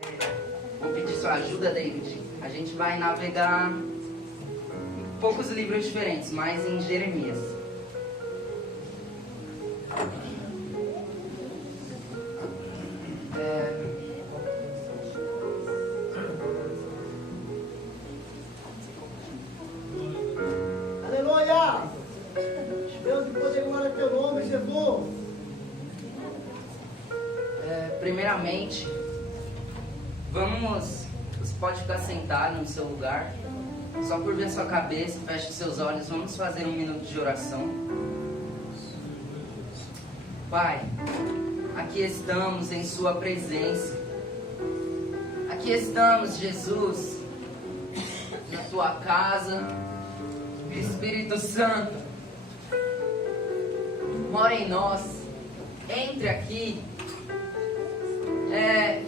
Vou pedir sua ajuda, David. A gente vai navegar em poucos livros diferentes, mas em Jeremias. Aleluia! Deus de poder e glória é teu nome, Jesus. Primeiramente, você pode ficar sentado no seu lugar, só curva a sua cabeça, feche os seus olhos, vamos fazer um minuto de oração. Pai, aqui estamos em sua presença, aqui estamos, Jesus, na tua casa. Espírito Santo, mora em nós, entre aqui,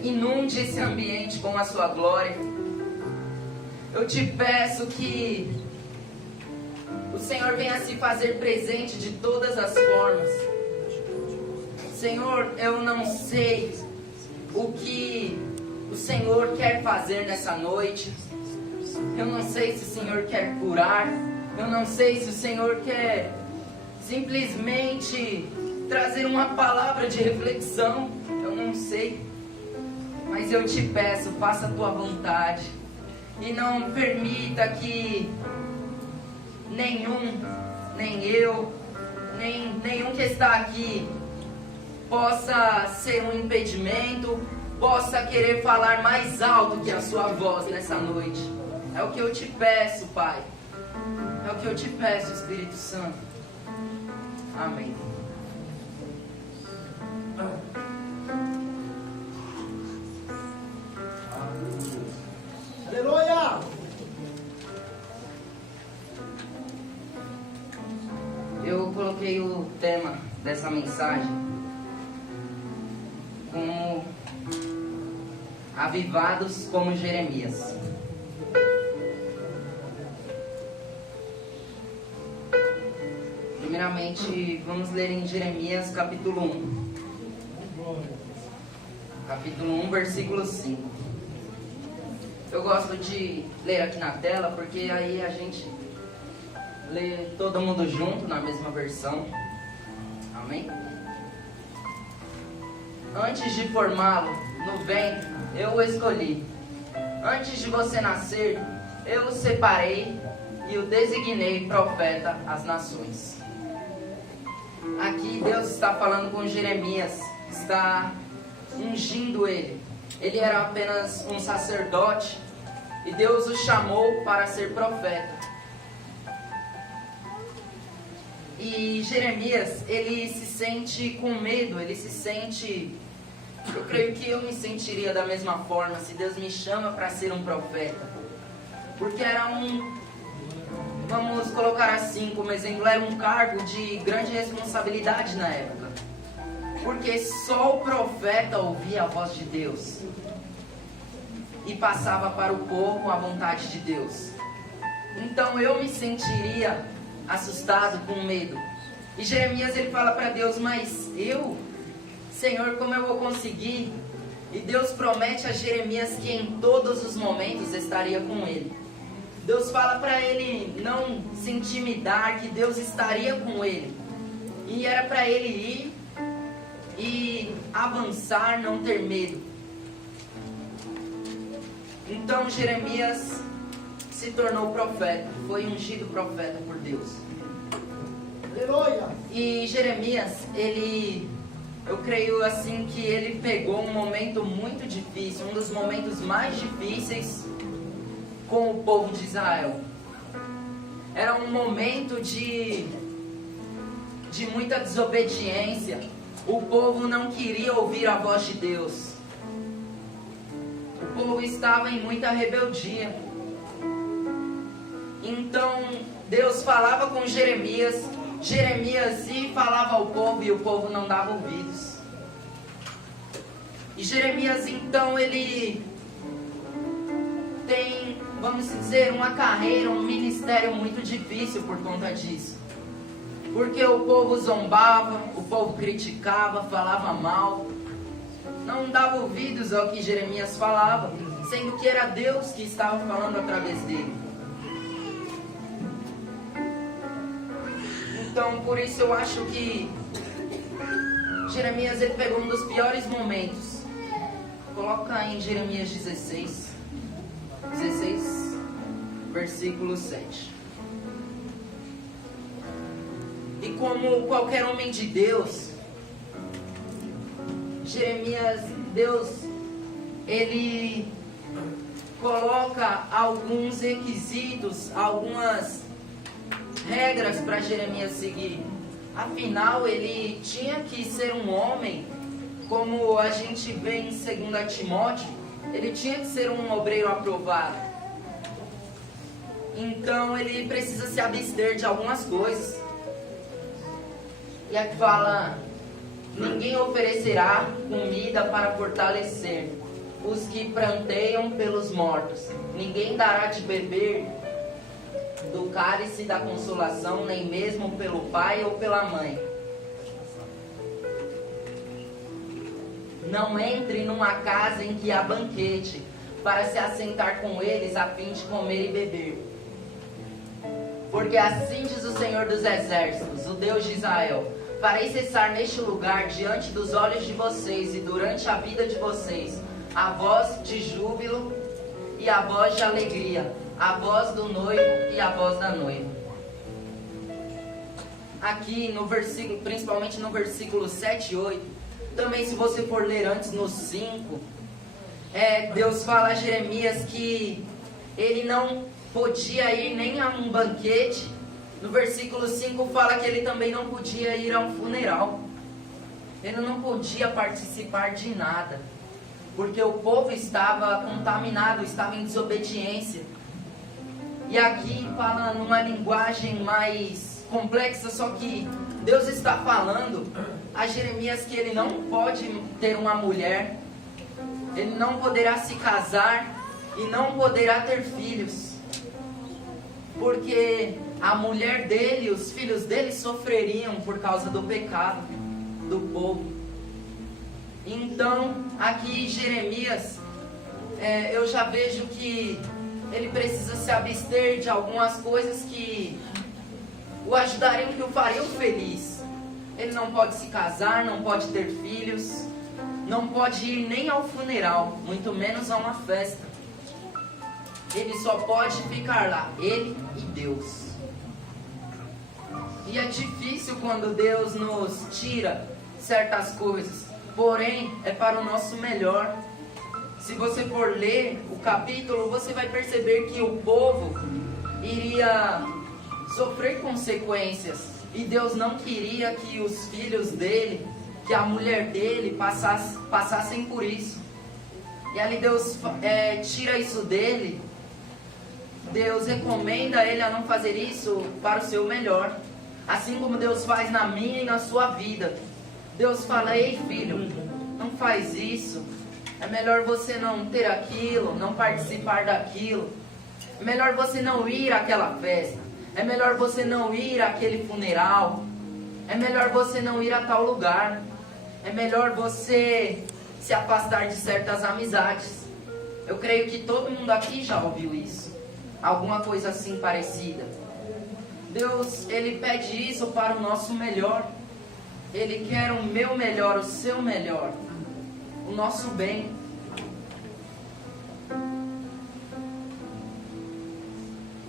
inunde esse ambiente com a sua glória. Eu te peço que o Senhor venha se fazer presente de todas as formas. Senhor, eu não sei o que o Senhor quer fazer nessa noite. Eu não sei se o Senhor quer curar. Eu não sei se o Senhor quer simplesmente trazer uma palavra de reflexão. Eu não sei. Mas eu te peço, faça a tua vontade. E não permita que nem eu, nenhum que está aqui possa ser um impedimento, possa querer falar mais alto que a sua voz nessa noite. É o que eu te peço, Pai. É o que eu te peço, Espírito Santo. Amém. Aleluia! Eu coloquei o tema dessa mensagem como Avivados como Jeremias. Primeiramente, vamos ler em Jeremias capítulo 1. Capítulo 1, versículo 5. Eu gosto de ler aqui na tela, porque aí a gente lê todo mundo junto na mesma versão. Amém? Antes de formá-lo no ventre, eu o escolhi. Antes de você nascer, eu o separei e o designei profeta às nações. Aqui Deus está falando com Jeremias, está ungindo ele. Ele era apenas um sacerdote e Deus o chamou para ser profeta. E Jeremias, ele se sente com medo, eu creio que eu me sentiria da mesma forma se Deus me chama para ser um profeta. Porque vamos colocar assim como exemplo, era um cargo de grande responsabilidade na época. Porque só o profeta ouvia a voz de Deus e passava para o povo a vontade de Deus. Então eu me sentiria assustado, com medo. E Jeremias, ele fala para Deus, mas Senhor, como eu vou conseguir? E Deus promete a Jeremias que em todos os momentos estaria com ele. Deus fala para ele não se intimidar, que Deus estaria com ele. E era para ele ir e avançar, não ter medo. Então Jeremias se tornou profeta, foi ungido profeta por Deus. Aleluia! E Jeremias, eu creio assim que ele pegou um momento muito difícil, um dos momentos mais difíceis com o povo de Israel. Era um momento de muita desobediência. O povo não queria ouvir a voz de Deus. O povo estava em muita rebeldia. Então Deus falava com Jeremias ia e falava ao povo e o povo não dava ouvidos. E Jeremias então ele tem, vamos dizer, uma carreira, um ministério muito difícil por conta disso. Porque o povo zombava, o povo criticava, falava mal. não dava ouvidos ao que Jeremias falava, sendo que era Deus que estava falando através dele. Então, por isso eu acho que Jeremias ele pegou um dos piores momentos. Coloca em Jeremias 16, versículo 7. E como qualquer homem de Deus, Jeremias, Deus, ele coloca alguns requisitos, algumas regras para Jeremias seguir. Afinal, ele tinha que ser um homem, como a gente vê em 2 Timóteo, ele tinha que ser um obreiro aprovado. Então, ele precisa se abster de algumas coisas. E aqui fala: ninguém oferecerá comida para fortalecer os que pranteiam pelos mortos. Ninguém dará de beber do cálice da consolação, nem mesmo pelo pai ou pela mãe. Não entre numa casa em que há banquete, para se assentar com eles a fim de comer e beber. Porque assim diz o Senhor dos Exércitos, o Deus de Israel: farei cessar neste lugar, diante dos olhos de vocês e durante a vida de vocês, a voz de júbilo e a voz de alegria, a voz do noivo e a voz da noiva. Aqui no versículo, principalmente no versículo 7 e 8, também se você for ler antes no 5, Deus fala a Jeremias que ele não podia ir nem a um banquete. No versículo 5 fala que ele também não podia ir a um funeral. Ele não podia participar de nada, porque o povo estava contaminado, estava em desobediência. E aqui fala numa linguagem mais complexa, só que Deus está falando a Jeremias que ele não pode ter uma mulher, ele não poderá se casar e não poderá ter filhos, porque a mulher dele, os filhos dele sofreriam por causa do pecado do povo. Então, aqui Jeremias, eu já vejo que ele precisa se abster de algumas coisas que o ajudariam, que o fariam feliz. Ele não pode se casar, não pode ter filhos, não pode ir nem ao funeral, muito menos a uma festa. Ele só pode ficar lá, ele e Deus. E é difícil quando Deus nos tira certas coisas, porém é para o nosso melhor. Se você for ler o capítulo, você vai perceber que o povo iria sofrer consequências. E Deus não queria que os filhos dele, que a mulher dele passassem por isso. E ali Deus tira isso dele. Deus recomenda ele a não fazer isso para o seu melhor. Assim como Deus faz na minha e na sua vida. Deus fala: ei filho, não faz isso. É melhor você não ter aquilo, não participar daquilo. É melhor você não ir àquela festa. É melhor você não ir àquele funeral. É melhor você não ir a tal lugar. É melhor você se afastar de certas amizades. Eu creio que todo mundo aqui já ouviu isso. Alguma coisa assim parecida. Deus, ele pede isso para o nosso melhor. Ele quer o meu melhor, o seu melhor, o nosso bem.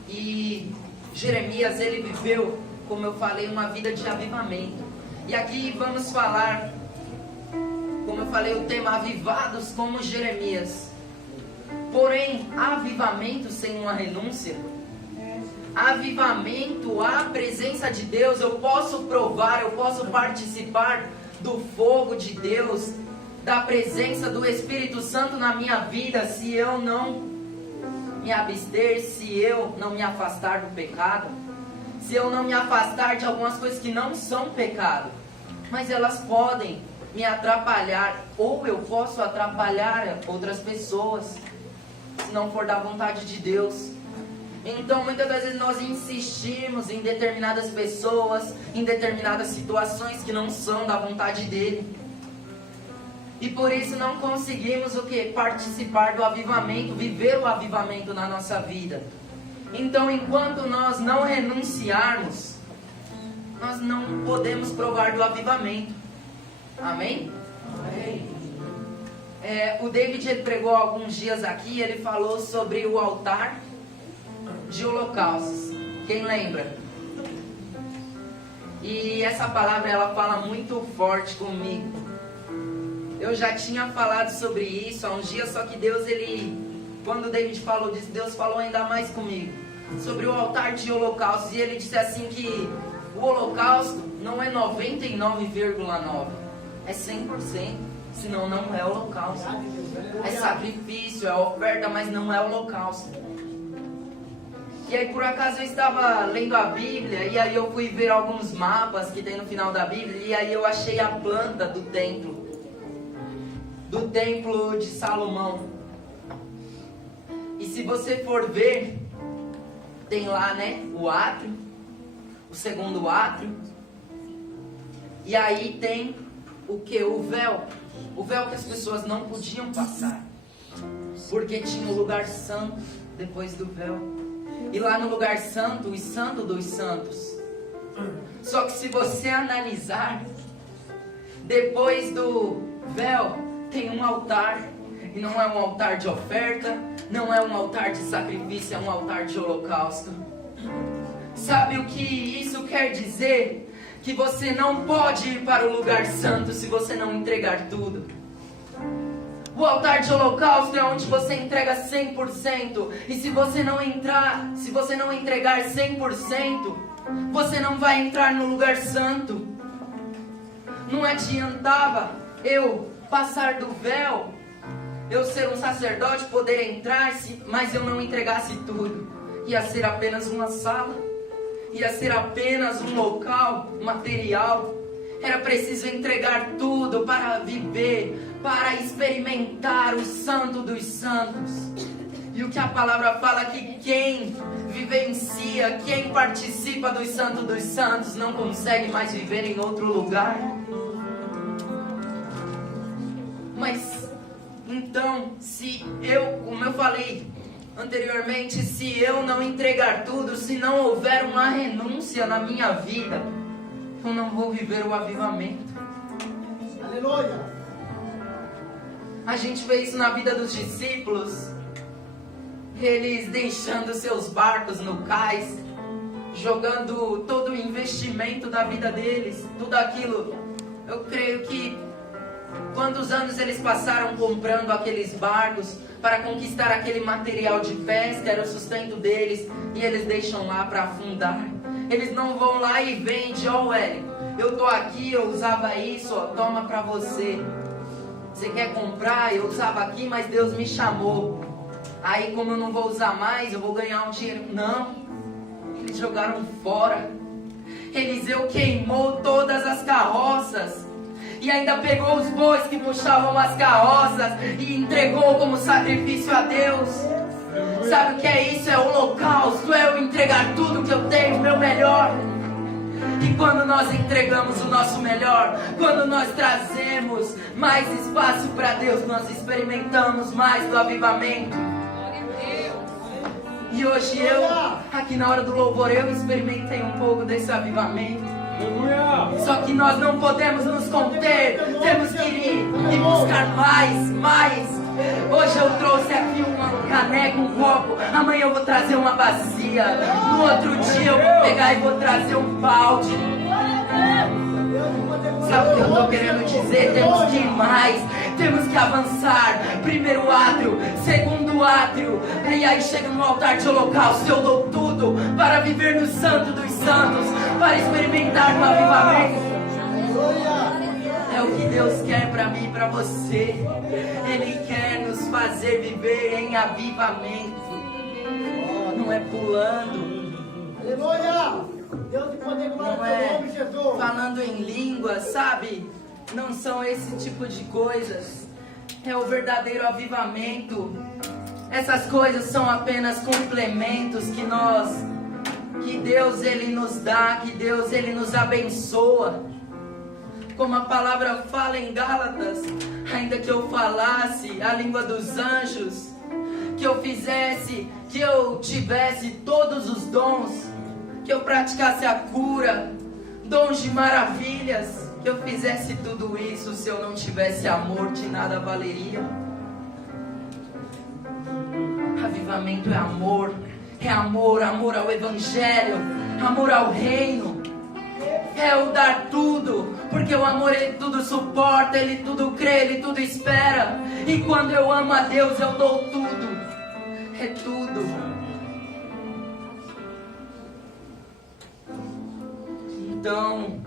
E Jeremias, ele viveu, como eu falei, uma vida de avivamento. E aqui vamos falar, como eu falei, o tema avivados como Jeremias. Porém, avivamento sem uma renúncia, avivamento à presença de Deus, eu posso provar, eu posso participar do fogo de Deus, da presença do Espírito Santo na minha vida, se eu não me abster, se eu não me afastar do pecado, se eu não me afastar de algumas coisas que não são pecado, mas elas podem me atrapalhar, ou eu posso atrapalhar outras pessoas, se não for da vontade de Deus. Então muitas das vezes nós insistimos em determinadas pessoas, em determinadas situações que não são da vontade dele. E por isso não conseguimos o que? Participar do avivamento, viver o avivamento na nossa vida. Então, enquanto nós não renunciarmos, nós não podemos provar do avivamento. Amém? Amém. O David, ele pregou alguns dias aqui, ele falou sobre o altar de holocaustos. Quem lembra? E essa palavra, ela fala muito forte comigo. Eu já tinha falado sobre isso há uns dias, só que Deus, quando o David falou disso, Deus falou ainda mais comigo sobre o altar de holocaustos. E ele disse assim que o holocausto não é 99,9%, é 100%, senão não é holocausto. É sacrifício, é oferta, mas não é holocausto. E aí por acaso eu estava lendo a Bíblia, e aí eu fui ver alguns mapas que tem no final da Bíblia, e aí eu achei a planta do templo de Salomão. E se você for ver, tem lá, né, o átrio, o segundo átrio, e aí tem o que? O véu que as pessoas não podiam passar, porque tinha o lugar santo depois do véu. E lá no lugar santo, o santo dos santos. Só que se você analisar, depois do véu tem um altar. E não é um altar de oferta, não é um altar de sacrifício, é um altar de holocausto. Sabe o que isso quer dizer? Que você não pode ir para o lugar santo se você não entregar tudo. O altar de holocausto é onde você entrega 100%. E se você não entregar 100%, você não vai entrar no lugar santo. Não adiantava eu passar do véu, eu ser um sacerdote, poder entrar, mas eu não entregasse tudo. Ia ser apenas uma sala, ia ser apenas um local material. Era preciso entregar tudo para viver, para experimentar o santo dos santos. E o que a palavra fala que quem vivencia, quem participa do santo dos santos, não consegue mais viver em outro lugar. Mas, então, como eu falei anteriormente, se eu não entregar tudo, se não houver uma renúncia na minha vida, eu não vou viver o avivamento. Aleluia. A gente vê isso na vida dos discípulos, eles deixando seus barcos no cais, jogando todo o investimento da vida deles, tudo aquilo. Eu creio que quantos anos eles passaram comprando aqueles barcos para conquistar aquele material de pesca, era o sustento deles, e eles deixam lá para afundar. Eles não vão lá e vendem, ó, Wellington, eu tô aqui, eu usava isso, ó, toma para você. Você quer comprar? Eu usava aqui, mas Deus me chamou. Aí como eu não vou usar mais, eu vou ganhar um dinheiro. Não, eles jogaram fora. Eliseu queimou todas as carroças e ainda pegou os bois que puxavam as carroças e entregou como sacrifício a Deus. Sabe o que é isso? É holocausto, é eu entregar tudo que eu tenho, o meu melhor. E quando nós entregamos o nosso melhor, quando nós trazemos mais espaço para Deus, nós experimentamos mais do avivamento. E hoje aqui na hora do louvor, eu experimentei um pouco desse avivamento. Só que nós não podemos nos conter, temos que ir e buscar mais. Hoje eu trouxe aqui uma caneca, um copo, amanhã eu vou trazer uma bacia, no outro dia eu vou pegar e vou trazer um balde. Sabe o que eu estou querendo dizer? Temos que ir mais, temos que avançar. Primeiro átrio, segundo átrio, e aí chega no altar de holocausto, eu dou tudo para viver no santo dos santos, para experimentar o avivamento. É o que Deus quer para mim e para você. Ele quer nos fazer viver em avivamento. Não é pulando. Aleluia. Deus de poder, glória Não ao teu é nome, Jesus. falando em língua, sabe? Não são esse tipo de coisas. É o verdadeiro avivamento. Essas coisas são apenas complementos que Deus ele nos dá, que Deus ele nos abençoa. Como a palavra fala em Gálatas, ainda que eu falasse a língua dos anjos, que eu fizesse, que eu tivesse todos os dons, que eu praticasse a cura, dons de maravilhas, que eu fizesse tudo isso, se eu não tivesse amor, de nada valeria. Avivamento é amor, amor ao Evangelho, amor ao reino, é o dar tudo, porque o amor ele tudo suporta, ele tudo crê, ele tudo espera, e quando eu amo a Deus eu dou tudo, é tudo. Então,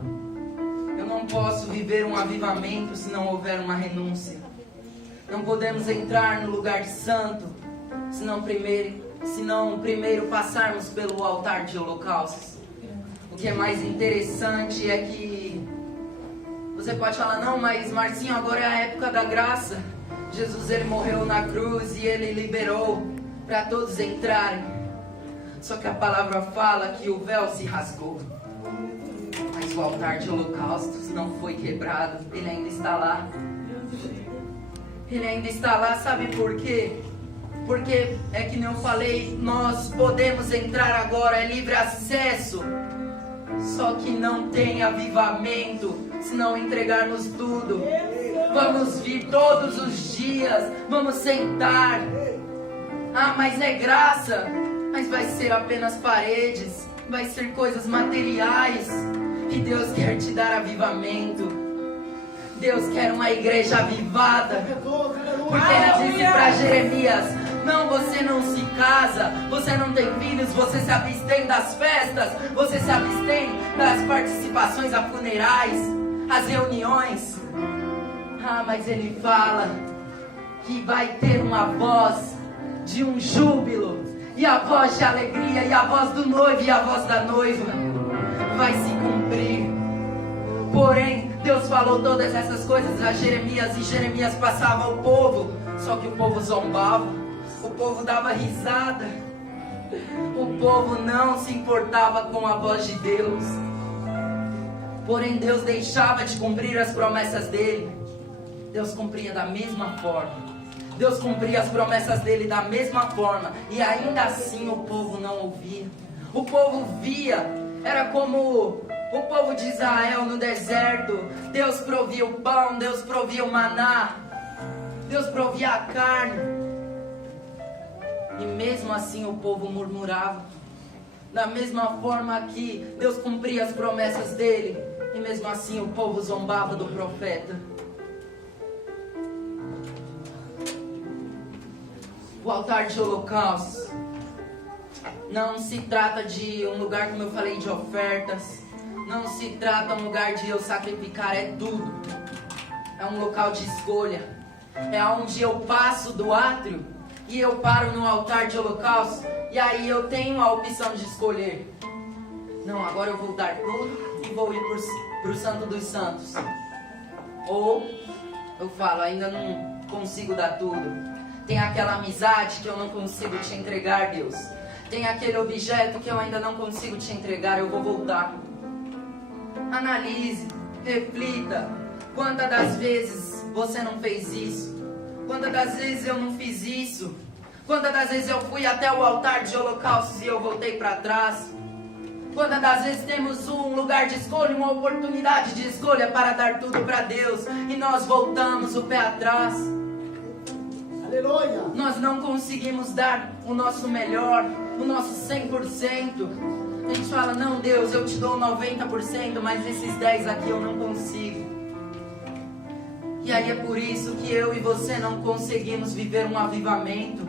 eu não posso viver um avivamento se não houver uma renúncia. Não podemos entrar no lugar santo se não primeiro passarmos pelo altar de holocaustos. O que é mais interessante é que você pode falar, não, mas Marcinho, agora é a época da graça. Jesus ele morreu na cruz e ele liberou para todos entrarem. Só que a palavra fala que o véu se rasgou. Mas o altar de holocaustos não foi quebrado, ele ainda está lá. Ele ainda está lá, sabe por quê? Porque é que nem eu falei, nós podemos entrar agora, é livre acesso. Só que não tem avivamento se não entregarmos tudo. Vamos vir todos os dias, vamos sentar. Ah, mas é graça. Mas vai ser apenas paredes, vai ser coisas materiais. E Deus quer te dar avivamento. Deus quer uma igreja avivada. Porque ele disse para Jeremias, não, você não se casa, você não tem filhos, você se abstém das festas, você se abstém das participações a funerais, as reuniões. Ah, mas ele fala que vai ter uma voz de um júbilo, e a voz de alegria, e a voz do noivo e a voz da noiva vai se cumprir. Porém, Deus falou todas essas coisas a Jeremias, e Jeremias passava ao povo, só que o povo zombava, o povo dava risada, o povo não se importava com a voz de Deus. Porém, Deus deixava de cumprir as promessas dele. Deus cumpria da mesma forma. Deus cumpria as promessas dele da mesma forma, e ainda assim o povo não ouvia. O povo via, era como o povo de Israel no deserto. Deus provia o pão, Deus provia o maná, Deus provia a carne, e mesmo assim o povo murmurava. Da mesma forma que Deus cumpria as promessas dele, e mesmo assim o povo zombava do profeta. O altar de holocaustos não se trata de um lugar, como eu falei, de ofertas. Não se trata de um lugar de eu sacrificar, é tudo. É um local de escolha. É onde eu passo do átrio e eu paro no altar de holocausto, e aí eu tenho a opção de escolher. Não, agora eu vou dar tudo e vou ir para o Santo dos Santos. Ou eu falo, ainda não consigo dar tudo. Tem aquela amizade que eu não consigo te entregar, Deus. Tem aquele objeto que eu ainda não consigo te entregar, eu vou voltar. Analise, reflita. Quantas das vezes você não fez isso? Quantas das vezes eu não fiz isso? Quantas das vezes eu fui até o altar de holocaustos e eu voltei para trás? Quantas das vezes temos um lugar de escolha, uma oportunidade de escolha para dar tudo para Deus, e nós voltamos o pé atrás? Aleluia. Nós não conseguimos dar o nosso melhor, o nosso 100%. A gente fala, não, Deus, eu te dou 90%, mas esses 10 aqui eu não consigo. E aí é por isso que eu e você não conseguimos viver um avivamento.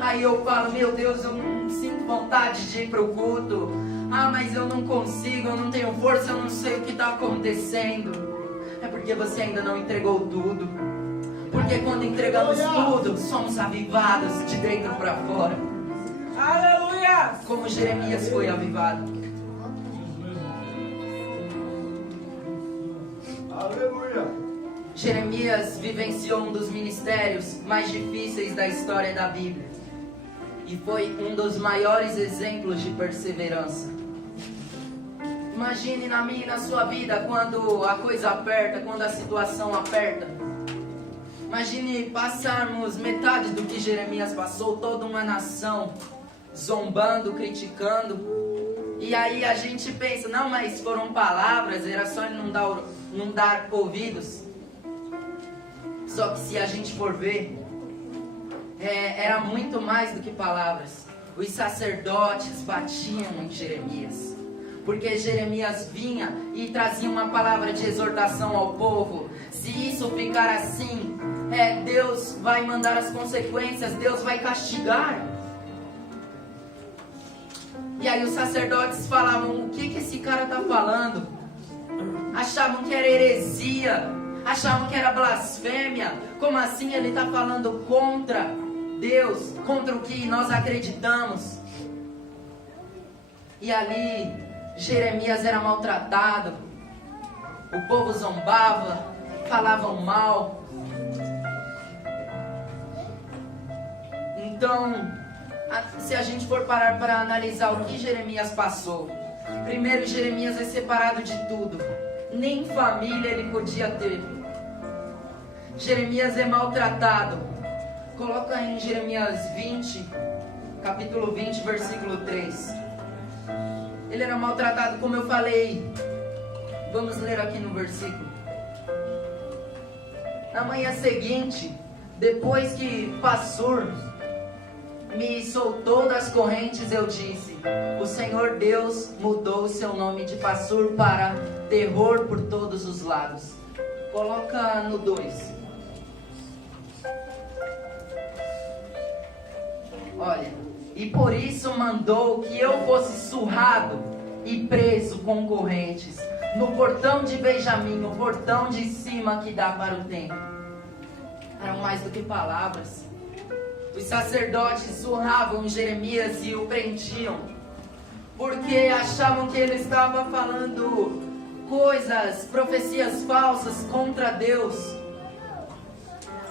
Aí eu falo, meu Deus, eu não sinto vontade de ir para o culto. Ah, mas eu não consigo, eu não tenho força, eu não sei o que está acontecendo. É porque você ainda não entregou tudo. Porque quando entregamos tudo, somos avivados de dentro para fora. Aleluia! Como Jeremias foi avivado. Aleluia. Jeremias vivenciou um dos ministérios mais difíceis da história da Bíblia. E foi um dos maiores exemplos de perseverança. Imagine na minha e na sua vida, quando a coisa aperta, quando a situação aperta. Imagine passarmos metade do que Jeremias passou, toda uma nação zombando, criticando. E aí a gente pensa, não, mas foram palavras, era só ele não dar ouvidos. Só que se a gente for ver, era muito mais do que palavras. Os sacerdotes batiam em Jeremias, porque Jeremias vinha e trazia uma palavra de exortação ao povo. Se isso ficar assim, Deus vai mandar as consequências, Deus vai castigar. E aí os sacerdotes falavam, o que esse cara está falando? Achavam que era heresia, achavam que era blasfêmia. Como assim ele está falando contra Deus, contra o que nós acreditamos? E ali Jeremias era maltratado, o povo zombava, falavam mal. Então, se a gente for parar para analisar o que Jeremias passou, primeiro, Jeremias é separado de tudo, nem família ele podia ter. Jeremias é maltratado. Coloca em Jeremias 20, capítulo 20, versículo 3. Ele era maltratado, como eu falei. Vamos ler aqui no versículo. Na manhã seguinte, depois que Passur me soltou das correntes, eu disse: o Senhor Deus mudou o seu nome de Passur para terror por todos os lados. Coloca no 2. Olha, e por isso mandou que eu fosse surrado e preso com correntes no portão de Benjamim, o portão de cima que dá para o templo. Eram mais do que palavras. Os sacerdotes surravam Jeremias e o prendiam, porque achavam que ele estava falando coisas, profecias falsas contra Deus.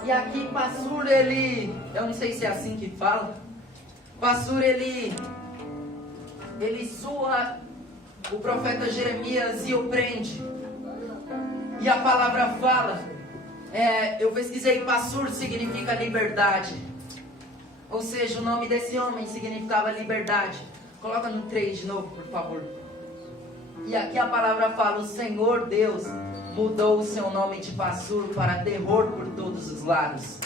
E aqui Passur, eu não sei se é assim que fala, Passur ele surra o profeta Jeremias e o prende. E a palavra fala, eu pesquisei, Passur significa liberdade. Ou seja, o nome desse homem significava liberdade. Coloca no 3 de novo, por favor. E aqui a palavra fala, o Senhor Deus mudou o seu nome de Passur para terror por todos os lados.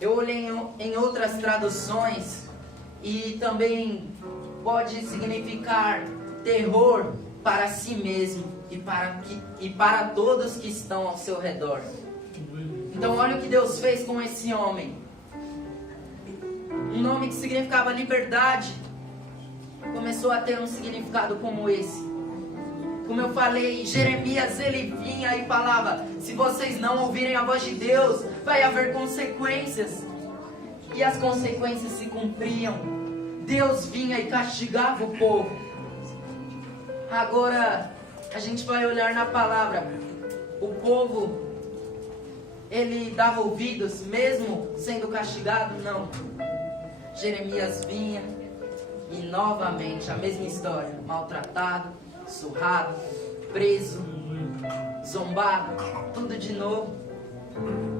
Eu olhei em outras traduções e também pode significar terror para si mesmo e para todos que estão ao seu redor. Então olha o que Deus fez com esse homem. Um nome que significava liberdade começou a ter um significado como esse. Como eu falei, Jeremias ele vinha e falava: se vocês não ouvirem a voz de Deus, vai haver consequências. E as consequências se cumpriam. Deus vinha e castigava o povo. Agora a gente vai olhar na palavra. O povo, ele dava ouvidos mesmo sendo castigado? Não. Jeremias vinha e novamente a mesma história. Maltratado, surrado, preso, zombado, tudo de novo.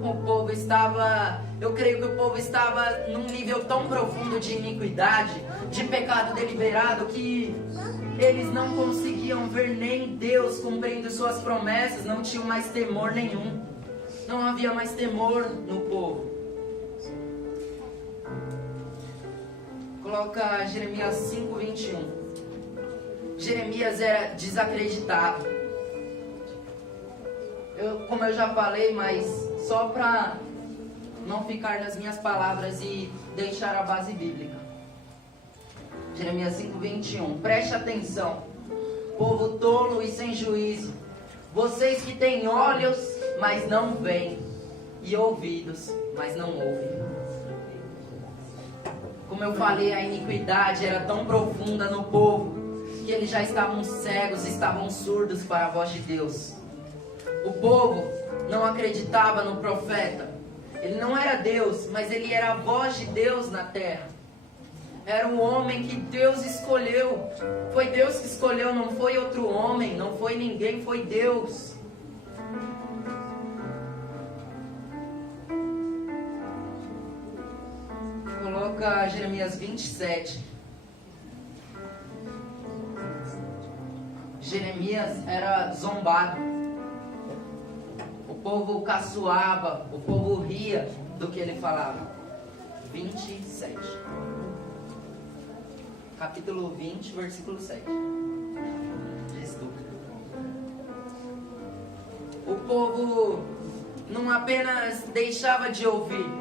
O povo estava, eu creio que o povo estava num nível tão profundo de iniquidade, de pecado deliberado, que eles não conseguiam ver nem Deus cumprindo suas promessas, não tinham mais temor nenhum. Não havia mais temor no povo. Coloca Jeremias 5:21. Jeremias era desacreditado. Como eu já falei, mas só para não ficar nas minhas palavras e deixar a base bíblica. Jeremias 5:21. Preste atenção, povo tolo e sem juízo, vocês que têm olhos, mas não veem, e ouvidos, mas não ouvem. Como eu falei, a iniquidade era tão profunda no povo que eles já estavam cegos, estavam surdos para a voz de Deus. O povo não acreditava no profeta. Ele não era Deus, mas ele era a voz de Deus na terra. Era um homem que Deus escolheu. Foi Deus que escolheu, não foi outro homem, não foi ninguém, foi Deus. para Jeremias 27. Jeremias era zombado. O povo caçoava, o povo ria do que ele falava. 27. Capítulo 20, versículo 7. Diz tudo. O povo não apenas deixava de ouvir.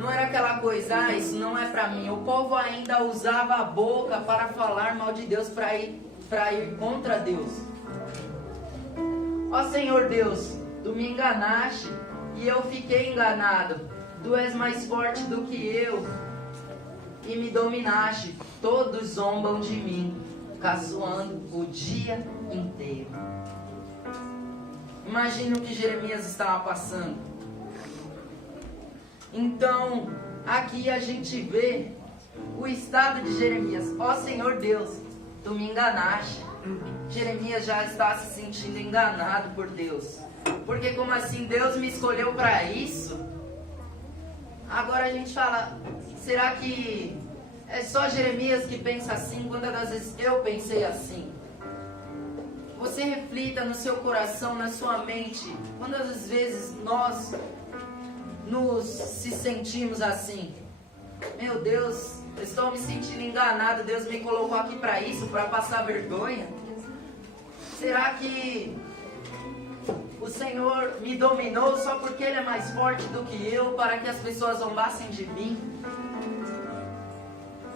Não era aquela coisa, isso não é para mim. O povo ainda usava a boca para falar mal de Deus, para ir contra Deus. Ó Senhor Deus, tu me enganaste e eu fiquei enganado. Tu és mais forte do que eu e me dominaste. Todos zombam de mim, caçoando o dia inteiro. Imagina o que Jeremias estava passando. Então, aqui a gente vê o estado de Jeremias. Ó Senhor Deus, tu me enganaste. Jeremias já está se sentindo enganado por Deus. Porque como assim Deus me escolheu para isso? Agora a gente fala, será que é só Jeremias que pensa assim? Quantas das vezes eu pensei assim? Você reflita no seu coração, na sua mente. Quantas vezes nós se sentimos assim? Meu Deus, eu estou me sentindo enganado. Deus me colocou aqui para isso, para passar vergonha. Será que o Senhor me dominou só porque Ele é mais forte do que eu, para que as pessoas zombassem de mim?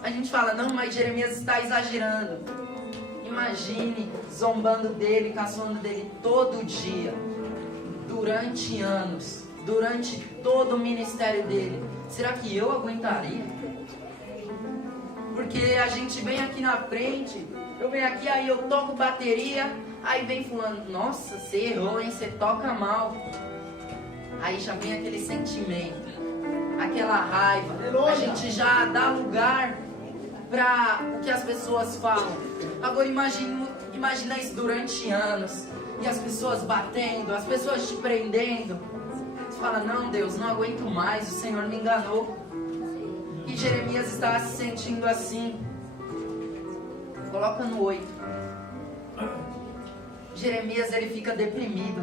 A gente fala, não, mas Jeremias está exagerando. Imagine zombando dele, caçoando dele todo dia, durante anos, durante todo o ministério dele. Será que eu aguentaria? Porque a gente vem aqui na frente, eu venho aqui, aí eu toco bateria, aí vem fulano, nossa, você errou, hein, você toca mal. Aí já vem aquele sentimento, aquela raiva. A gente já dá lugar para o que as pessoas falam. Agora imagina isso durante anos, e as pessoas batendo, as pessoas te prendendo. Você fala, não Deus, não aguento mais, o Senhor me enganou. E Jeremias estava se sentindo assim. Coloca no 8. Jeremias, ele fica deprimido.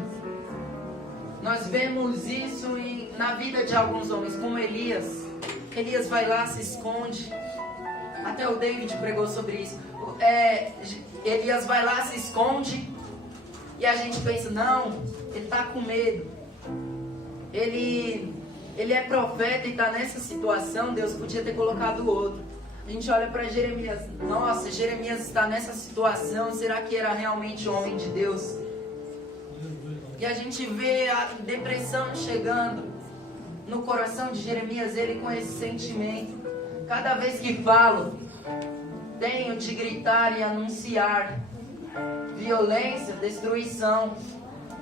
Nós vemos isso na vida de alguns homens, como Elias. Elias vai lá, se esconde. Até o David pregou sobre isso. Elias vai lá, se esconde. E a gente pensa, não, ele está com medo. Ele é profeta e está nessa situação. Deus podia ter colocado outro. A gente olha para Jeremias. Nossa, Jeremias está nessa situação. Será que era realmente homem de Deus? E a gente vê a depressão chegando no coração de Jeremias. Ele com esse sentimento. Cada vez que falo, tenho de gritar e anunciar violência, destruição.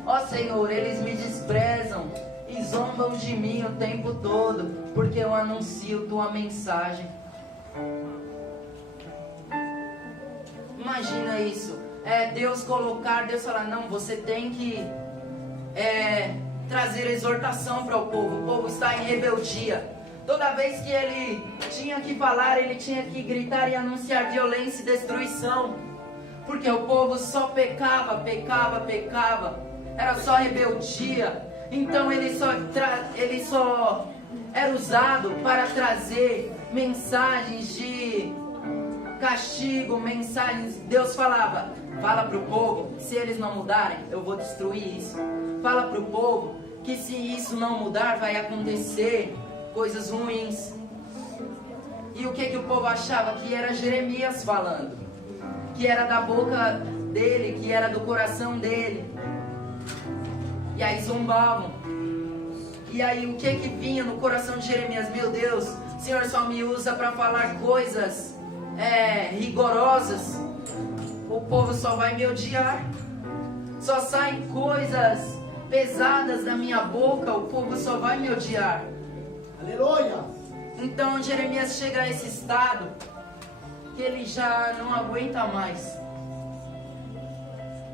Ó Senhor, eles me desprezam e zombam de mim o tempo todo, porque eu anuncio tua mensagem. Imagina isso. Deus falar, não, você tem que trazer exortação para o povo. O povo está em rebeldia. Toda vez que ele tinha que falar, ele tinha que gritar e anunciar violência e destruição. Porque o povo só pecava. Era só rebeldia. Então ele só era usado para trazer mensagens de castigo, mensagens. Deus fala para o povo, se eles não mudarem, eu vou destruir isso. Fala para o povo que se isso não mudar, vai acontecer coisas ruins. E o que o povo achava? Que era Jeremias falando, que era da boca dele, que era do coração dele. E aí zombavam. E aí o que vinha no coração de Jeremias? Meu Deus, o Senhor só me usa para falar coisas rigorosas. O povo só vai me odiar. Só saem coisas pesadas da minha boca. O povo só vai me odiar. Aleluia! Então Jeremias chega a esse estado que ele já não aguenta mais.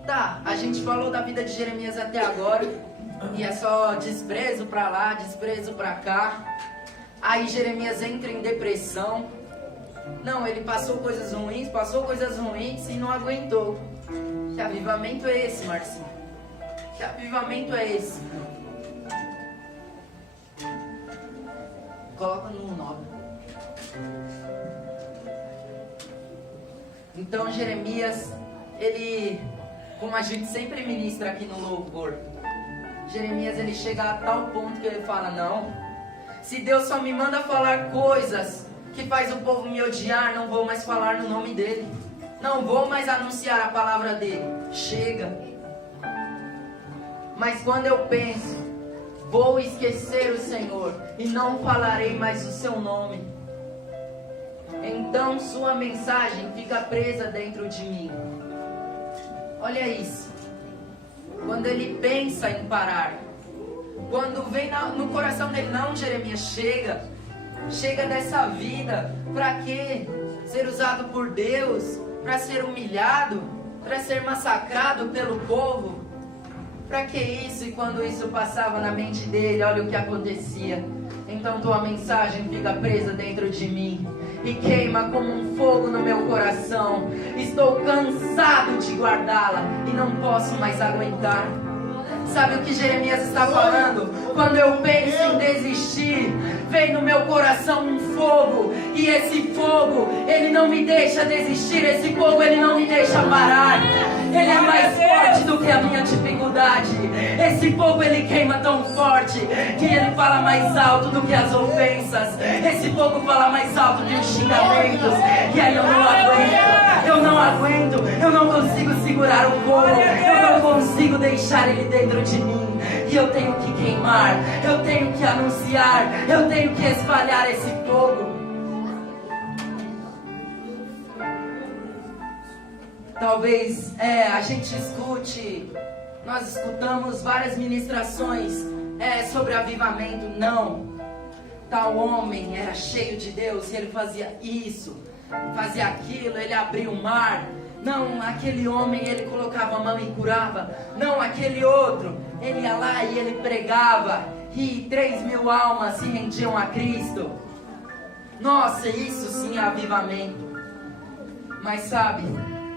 Tá, a gente falou da vida de Jeremias até agora, e é só desprezo pra lá, desprezo pra cá. Aí Jeremias entra em depressão. Não, ele passou coisas ruins e não aguentou. Que avivamento é esse, Marcinho? Que avivamento é esse? Coloca no 9. Então Jeremias, ele, como a gente sempre ministra aqui no louvor, Jeremias ele chega a tal ponto que ele fala: não, se Deus só me manda falar coisas que faz o povo me odiar, não vou mais falar no nome dele, não vou mais anunciar a palavra dele, chega. Mas quando eu penso, vou esquecer o Senhor e não falarei mais o seu nome, então sua mensagem fica presa dentro de mim. Olha isso. Quando ele pensa em parar, quando vem no coração dele: não, Jeremias, chega dessa vida. Pra quê? Ser usado por Deus, para ser humilhado, para ser massacrado pelo povo. Pra que isso? E quando isso passava na mente dele, olha o que acontecia. Então tua mensagem fica presa dentro de mim e queima como um fogo no meu coração. Estou cansado de guardá-la e não posso mais aguentar. Sabe o que Jeremias está falando? Quando eu penso em desistir, vem no meu coração um fogo, e esse fogo, ele não me deixa desistir, esse fogo, ele não me deixa parar. Ele é mais forte do que a minha dificuldade. Esse fogo, ele queima tão forte que ele fala mais alto do que as ofensas. Esse fogo fala mais alto que os xingamentos. E aí eu não aguento, eu não consigo segurar o fogo, eu não consigo deixar ele dentro de mim. E eu tenho que queimar, eu tenho que anunciar, eu tenho que espalhar esse fogo. Talvez a gente escute, nós escutamos várias ministrações sobre avivamento. Não, tal homem era cheio de Deus e ele fazia isso, fazia aquilo, ele abria o mar. Não, aquele homem ele colocava a mão e curava. Não, aquele outro, ele ia lá e ele pregava e 3.000 almas se rendiam a Cristo. Nossa, isso sim é avivamento. Mas sabe,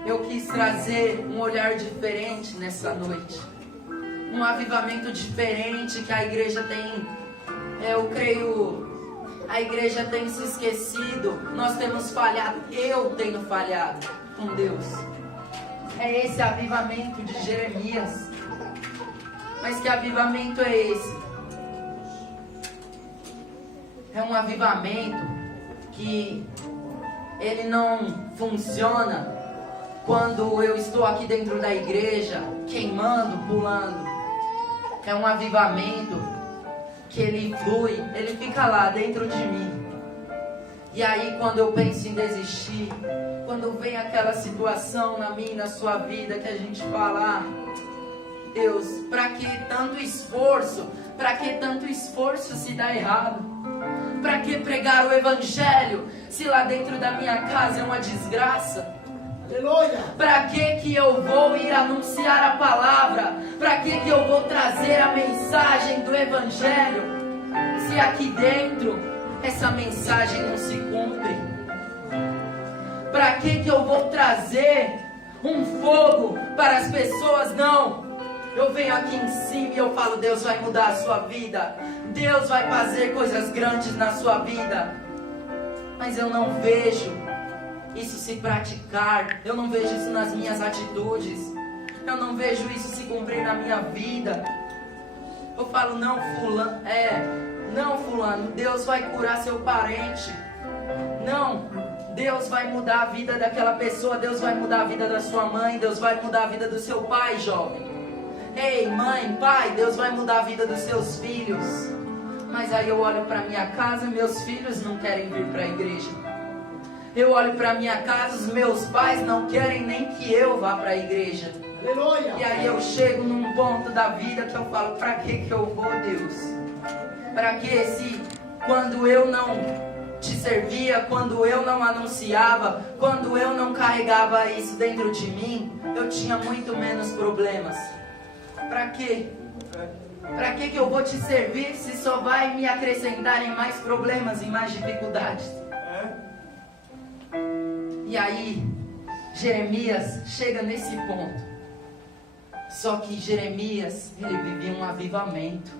eu quis trazer um olhar diferente nessa noite. Um avivamento diferente que a igreja tem, eu creio, a igreja tem se esquecido. Nós temos falhado, eu tenho falhado com Deus. É esse avivamento de Jeremias. Mas que avivamento é esse? É um avivamento que ele não funciona quando eu estou aqui dentro da igreja, queimando, pulando. É um avivamento que ele flui, ele fica lá dentro de mim. E aí quando eu penso em desistir, quando vem aquela situação na minha e na sua vida que a gente fala: Deus, pra que tanto esforço? Pra que tanto esforço se dá errado? Pra que pregar o evangelho se lá dentro da minha casa é uma desgraça? Para que eu vou ir anunciar a palavra? Para que eu vou trazer a mensagem do evangelho se aqui dentro essa mensagem não se cumpre? Para que eu vou trazer um fogo para as pessoas? Não, eu venho aqui em cima e eu falo: Deus vai mudar a sua vida, Deus vai fazer coisas grandes na sua vida. Mas eu não vejo isso se praticar, eu não vejo isso nas minhas atitudes, eu não vejo isso se cumprir na minha vida. Eu falo: não, fulano, Deus vai curar seu parente. Não, Deus vai mudar a vida daquela pessoa, Deus vai mudar a vida da sua mãe, Deus vai mudar a vida do seu pai, jovem. Ei, mãe, pai, Deus vai mudar a vida dos seus filhos. Mas aí eu olho para minha casa, meus filhos não querem vir para a igreja. Eu olho para minha casa, os meus pais não querem nem que eu vá para a igreja. Aleluia. E aí eu chego num ponto da vida que eu falo: para que eu vou, Deus? Para que se quando eu não te servia, quando eu não anunciava, quando eu não carregava isso dentro de mim, eu tinha muito menos problemas? Para quê? Para que eu vou te servir se só vai me acrescentar em mais problemas, em mais dificuldades? E aí, Jeremias chega nesse ponto. Só que Jeremias, ele vivia um avivamento.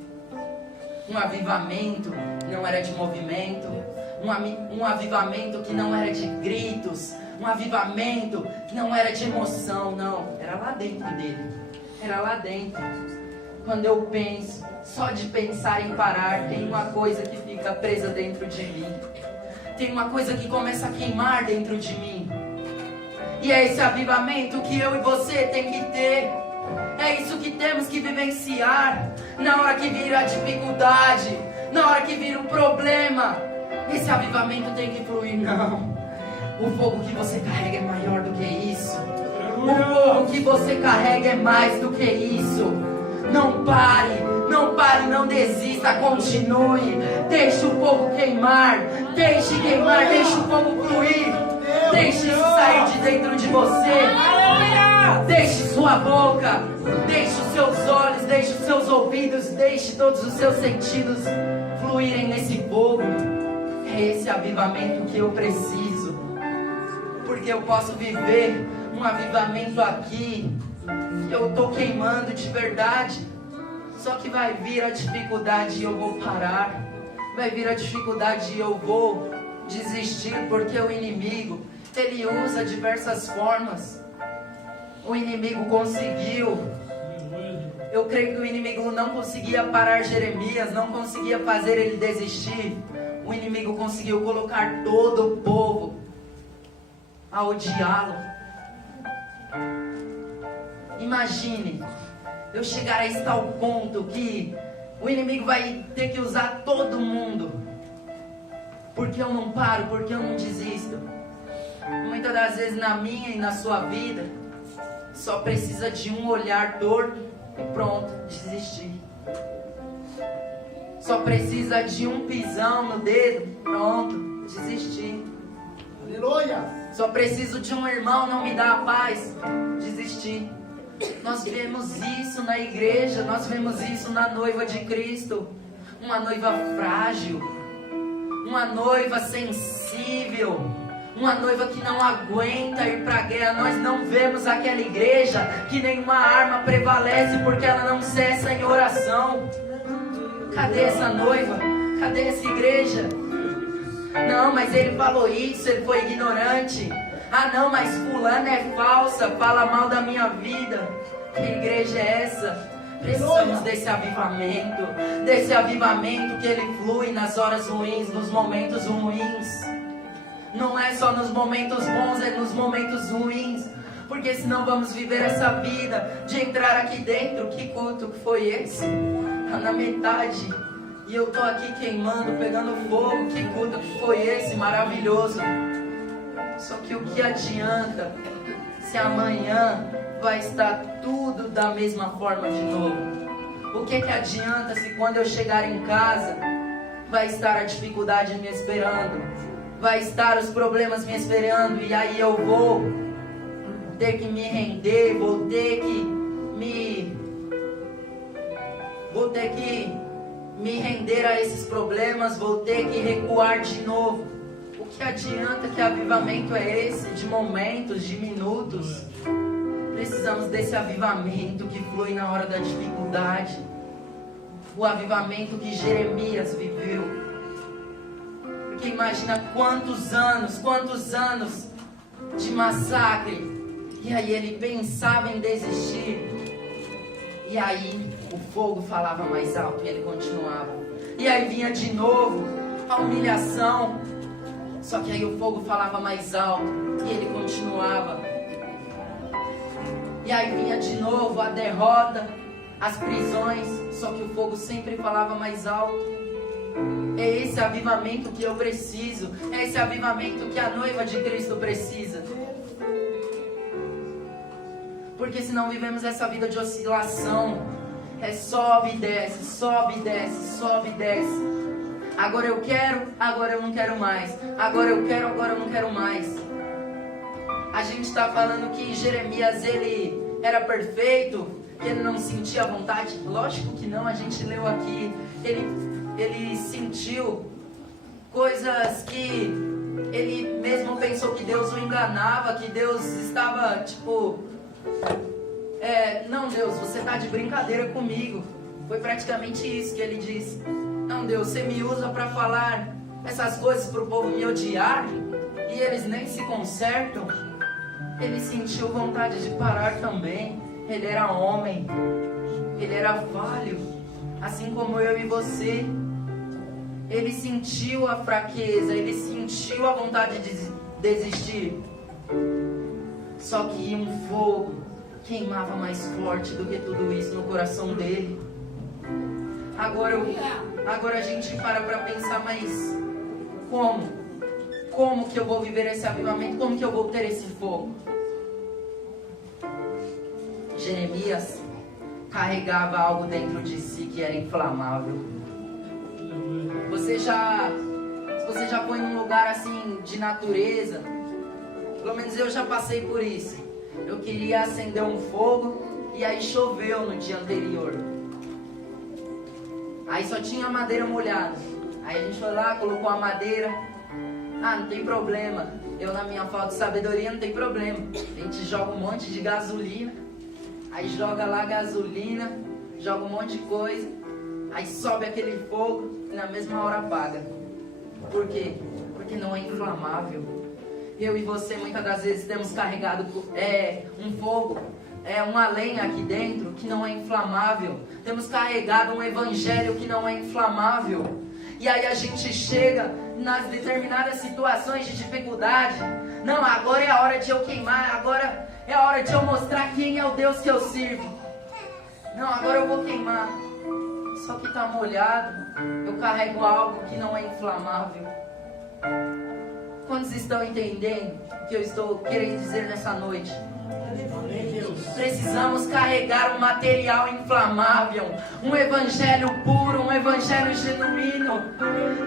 Um avivamento não era de movimento. Um avivamento que não era de gritos. Um avivamento que não era de emoção, não. Era lá dentro dele. Era lá dentro. Quando eu penso, só de pensar em parar, tem uma coisa que fica presa dentro de mim. Tem uma coisa que começa a queimar dentro de mim. E é esse avivamento que eu e você tem que ter. É isso que temos que vivenciar. Na hora que vir a dificuldade, na hora que vir o problema, esse avivamento tem que fluir. Não, o fogo que você carrega é maior do que isso. O fogo que você carrega é mais do que isso. Não pare, não desista, continue. Deixe o fogo queimar, deixe o fogo fluir. Deixe isso sair de dentro de você. Deixe sua boca, deixe os seus olhos, deixe os seus ouvidos, deixe todos os seus sentidos fluírem nesse fogo. É esse avivamento que eu preciso. Porque eu posso viver um avivamento aqui, que eu estou queimando de verdade. Só que vai vir a dificuldade e eu vou parar. Vai vir a dificuldade e eu vou desistir, porque o inimigo, ele usa diversas formas. O inimigo conseguiu. Eu creio que o inimigo não conseguia parar Jeremias, não conseguia fazer ele desistir. O inimigo conseguiu colocar todo o povo a odiá-lo. Imagine eu chegar a esse tal ponto que o inimigo vai ter que usar todo mundo. Porque eu não paro, porque eu não desisto. Muitas das vezes na minha e na sua vida, só precisa de um olhar torto e pronto, desistir. Só precisa de um pisão no dedo, pronto, desistir. Aleluia! Só preciso de um irmão não me dar a paz, desistir. Nós vemos isso na igreja, nós vemos isso na noiva de Cristo. Uma noiva frágil, uma noiva sensível, uma noiva que não aguenta ir para a guerra. Nós não vemos aquela igreja que nenhuma arma prevalece porque ela não cessa em oração. Cadê essa noiva? Cadê essa igreja? Não, mas ele falou isso, ele foi ignorante. Ah não, mas fulana é falsa, fala mal da minha vida. Que igreja é essa? Precisamos desse avivamento que ele flui nas horas ruins, nos momentos ruins. Não é só nos momentos bons, é nos momentos ruins. Porque senão vamos viver essa vida de entrar aqui dentro. Que culto que foi esse? Tá na metade e eu tô aqui queimando, pegando fogo. Que culto que foi esse? Maravilhoso. Só que o que adianta se amanhã vai estar tudo da mesma forma de novo? O que adianta se quando eu chegar em casa vai estar a dificuldade me esperando, vai estar os problemas me esperando, e aí eu vou ter que me render, vou ter que me render a esses problemas, vou ter que recuar de novo. O que adianta? Que avivamento é esse? De momentos, de minutos. Precisamos desse avivamento que flui na hora da dificuldade. O avivamento que Jeremias viveu. Porque imagina quantos anos de massacre. E aí ele pensava em desistir. E aí o fogo falava mais alto e ele continuava. E aí vinha de novo a humilhação. Só que aí o fogo falava mais alto e ele continuava. E aí vinha de novo a derrota, as prisões. Só que o fogo sempre falava mais alto. É esse avivamento que eu preciso. É esse avivamento que a noiva de Cristo precisa. Porque senão vivemos essa vida de oscilação. É sobe e desce, sobe e desce, sobe e desce. Agora eu quero, agora eu não quero mais. Agora eu quero, agora eu não quero mais. A gente está falando que Jeremias, ele era perfeito, que ele não sentia vontade? Lógico que não, a gente leu aqui. Ele sentiu coisas que ele mesmo pensou que Deus o enganava, que Deus estava tipo... não, Deus, você está de brincadeira comigo. Foi praticamente isso que ele disse. Não, Deus, você me usa para falar essas coisas para o povo me odiar e eles nem se consertam. Ele sentiu vontade de parar também. Ele era homem, ele era falho, assim como eu e você. Ele sentiu a fraqueza, ele sentiu a vontade de desistir. Só que um fogo queimava mais forte do que tudo isso no coração dele. Agora a gente para pensar, mas como? Como que eu vou viver esse avivamento? Como que eu vou ter esse fogo? Jeremias carregava algo dentro de si que era inflamável. Se você já foi num lugar assim de natureza, pelo menos eu já passei por isso. Eu queria acender um fogo e aí choveu no dia anterior. Aí só tinha madeira molhada. Aí a gente foi lá, colocou a madeira. Ah, não tem problema. Eu, na minha falta de sabedoria, não tem problema. A gente joga um monte de gasolina. Aí joga lá gasolina, joga um monte de coisa. Aí sobe aquele fogo e na mesma hora apaga. Por quê? Porque não é inflamável. Eu e você muitas das vezes temos carregado um fogo, uma lenha aqui dentro que não é inflamável. Temos carregado um evangelho que não é inflamável. E aí a gente chega nas determinadas situações de dificuldade. Não, agora é a hora de eu queimar, agora é a hora de eu mostrar quem é o Deus que eu sirvo. Não, agora eu vou queimar. Só que está molhado, eu carrego algo que não é inflamável. Quantos estão entendendo o que eu estou querendo dizer nessa noite? Precisamos carregar um material inflamável, um evangelho puro, um evangelho genuíno,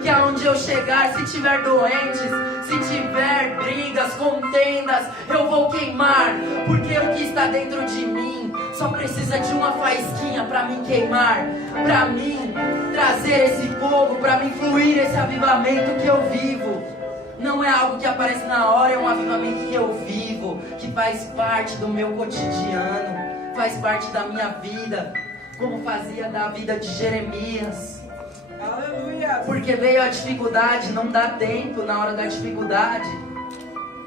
que aonde eu chegar, se tiver doentes, se tiver brigas, contendas, eu vou queimar, porque o que está dentro de mim só precisa de uma faísquinha para me queimar, para mim trazer esse fogo, para me fluir esse avivamento que eu vivo. Não é algo que aparece na hora, é um avivamento que eu vivo, que faz parte do meu cotidiano, faz parte da minha vida, como fazia da vida de Jeremias. Aleluia! Porque veio a dificuldade, não dá tempo na hora da dificuldade.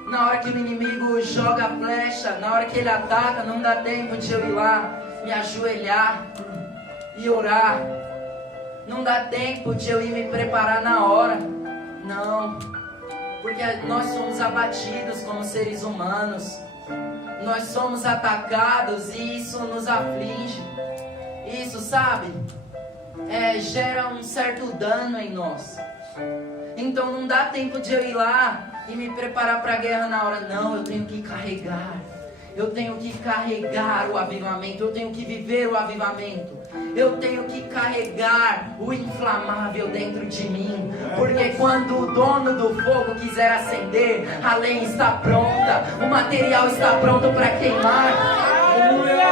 Na hora que o inimigo joga a flecha, na hora que ele ataca, não dá tempo de eu ir lá, me ajoelhar e orar. Não dá tempo de eu ir me preparar na hora. Não. Porque nós somos abatidos como seres humanos. Nós somos atacados e isso nos aflige. Isso, sabe? Gera um certo dano em nós. Então não dá tempo de eu ir lá e me preparar para a guerra na hora. Não, eu tenho que carregar. Eu tenho que carregar o avivamento. Eu tenho que viver o avivamento. Eu tenho que carregar o inflamável dentro de mim. Porque quando o dono do fogo quiser acender, a lenha está pronta, o material está pronto para queimar. Aleluia!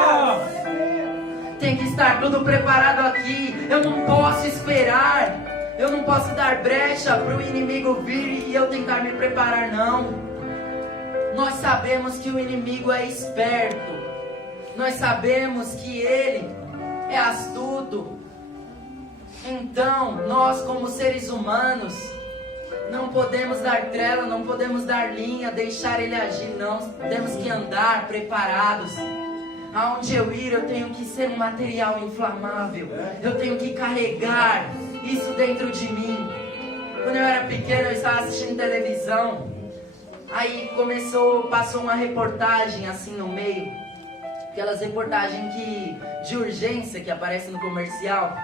Tem que estar tudo preparado aqui. Eu não posso esperar. Eu não posso dar brecha para o inimigo vir e eu tentar me preparar, não. Nós sabemos que o inimigo é esperto. Nós sabemos que ele é astuto. Então, nós como seres humanos, não podemos dar trela, não podemos dar linha, deixar ele agir, não. Temos que andar preparados. Aonde eu ir, eu tenho que ser um material inflamável. Eu tenho que carregar isso dentro de mim. Quando eu era pequeno, eu estava assistindo televisão. Aí passou uma reportagem assim no meio. Aquelas reportagens de urgência que aparecem no comercial.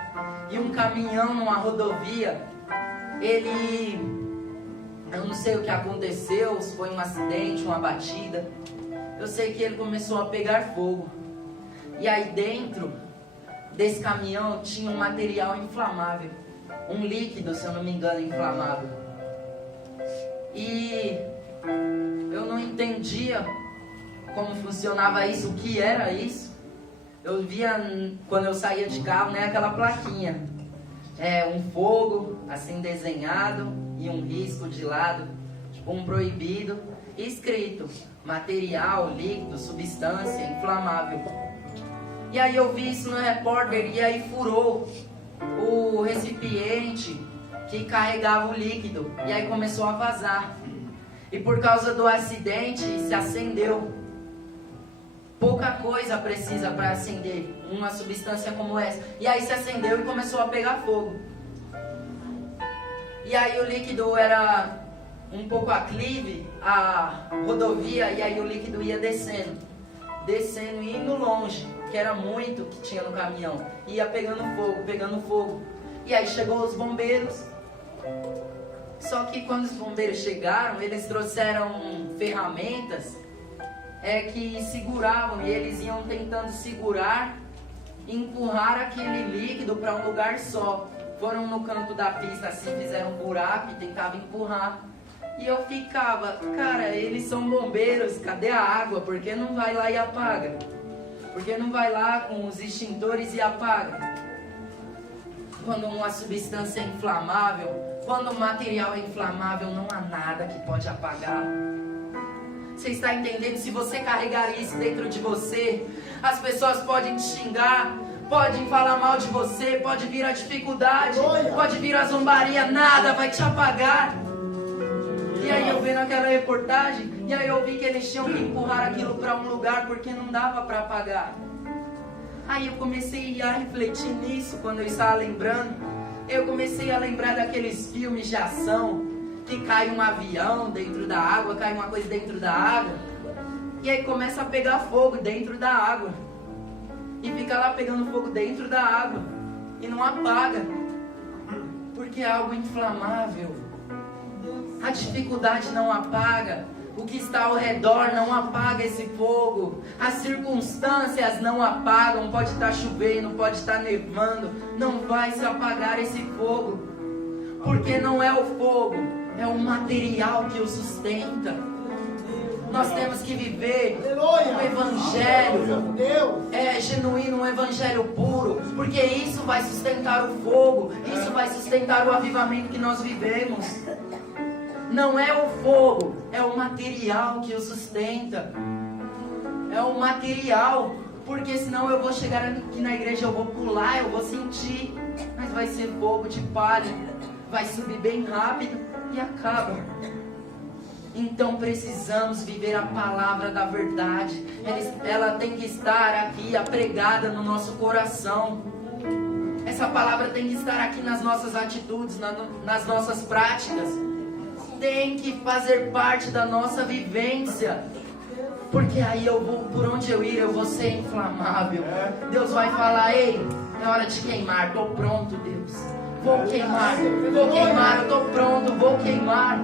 E um caminhão numa rodovia, eu não sei o que aconteceu, se foi um acidente, uma batida. Eu sei que ele começou a pegar fogo. E aí dentro desse caminhão tinha um material inflamável. Um líquido, se eu não me engano, inflamável. E eu não entendia como funcionava isso, o que era isso. Eu via, quando eu saía de carro, né, aquela plaquinha. Um fogo, assim, desenhado, e um risco de lado, tipo um proibido, escrito, material, líquido, substância, inflamável. E aí eu vi isso no repórter, e aí furou o recipiente que carregava o líquido, e aí começou a vazar. E por causa do acidente, se acendeu. Pouca coisa precisa para acender uma substância como essa. E aí se acendeu e começou a pegar fogo. E aí o líquido era um pouco aclive, a rodovia, e aí o líquido ia descendo. Descendo e indo longe, que era muito que tinha no caminhão. Ia pegando fogo, pegando fogo. E aí chegou os bombeiros. Só que quando os bombeiros chegaram, eles trouxeram ferramentas que seguravam, e eles iam tentando segurar e empurrar aquele líquido para um lugar só. Foram no canto da pista assim, fizeram um buraco e tentavam empurrar. E eu ficava, cara, eles são bombeiros, cadê a água? Por que não vai lá e apaga? Por que não vai lá com os extintores e apaga? Quando uma substância é inflamável, quando o material é inflamável, não há nada que pode apagar. Você está entendendo? Se você carregar isso dentro de você, as pessoas podem te xingar, podem falar mal de você, pode vir a dificuldade, pode vir a zombaria, nada vai te apagar. E aí eu vendo aquela reportagem, e aí eu vi que eles tinham que empurrar aquilo para um lugar porque não dava para apagar. Aí eu comecei a refletir nisso quando eu estava lembrando. Eu comecei a lembrar daqueles filmes de ação, que cai um avião dentro da água, cai uma coisa dentro da água, e aí começa a pegar fogo dentro da água, e fica lá pegando fogo dentro da água, e não apaga, porque é algo inflamável. A dificuldade não apaga, o que está ao redor não apaga esse fogo, as circunstâncias não apagam, pode estar chovendo, pode estar nevando, não vai se apagar esse fogo, porque não é o fogo, é o material que o sustenta. Nós temos que viver um evangelho genuíno, um evangelho puro, porque isso vai sustentar o fogo, isso vai sustentar o avivamento que nós vivemos. Não é o fogo, é o material que o sustenta. É o material, porque senão eu vou chegar aqui na igreja, eu vou pular, eu vou sentir, mas vai ser fogo de palha, vai subir bem rápido e acaba. Então precisamos viver a palavra da verdade. Ela tem que estar aqui, apregada no nosso coração. Essa palavra tem que estar aqui nas nossas atitudes, nas nossas práticas. Tem que fazer parte da nossa vivência. Porque aí eu vou, por onde eu ir, eu vou ser inflamável. Deus vai falar, ei, é hora de queimar, estou pronto, Deus. Vou queimar, eu estou pronto, vou queimar.